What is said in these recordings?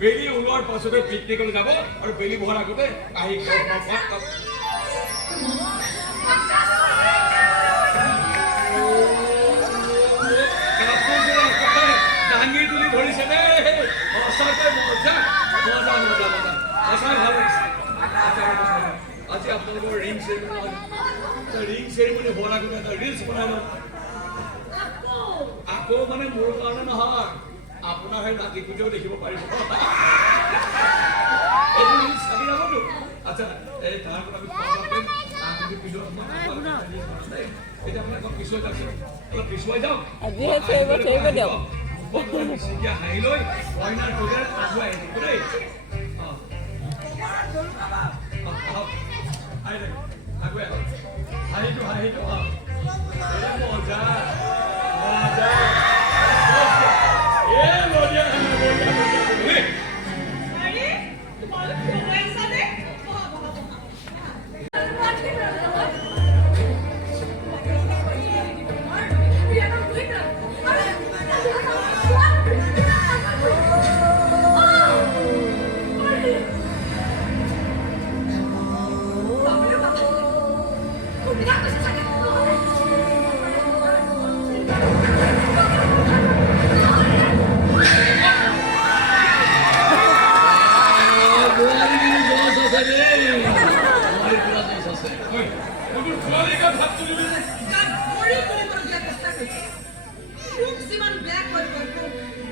বেলি ওলোৱাৰ পাছতে পিকনিকলৈ যাব আৰু বেলি বহাৰ আগতে আহি ডাঙি তুলি ধৰিছে দেই সঁচাকৈ মজা মজা মজা মজা সঁচাই ভাল লাগিছে আজি আপোনালোকৰ ৰিং চেৰিমনি হোৱাৰ আগতে এটা ৰিলছ বনাই লওঁ আকৌ মানে মোৰ কাৰণে নহয় আপোনাৰ সেই নাতি পুজোও দেখিব পাৰিব এইটো ৰিলছ চাবি যাবতো আচ্ছা এই তাৰ পৰা আমি পিছত এতিয়া মানে অকণ পিছুৱাই যাওক অলপ পিছুৱাই যাওক এতিয়া হাঁহি লৈ কইনাৰ পূজাত আগুৱাই আহিব দেই আগুৱাই হাঁহিটো হাঁহিটো মজা মজা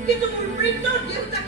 কিন্তু মোৰ মৃত্যুৰ দেউতাক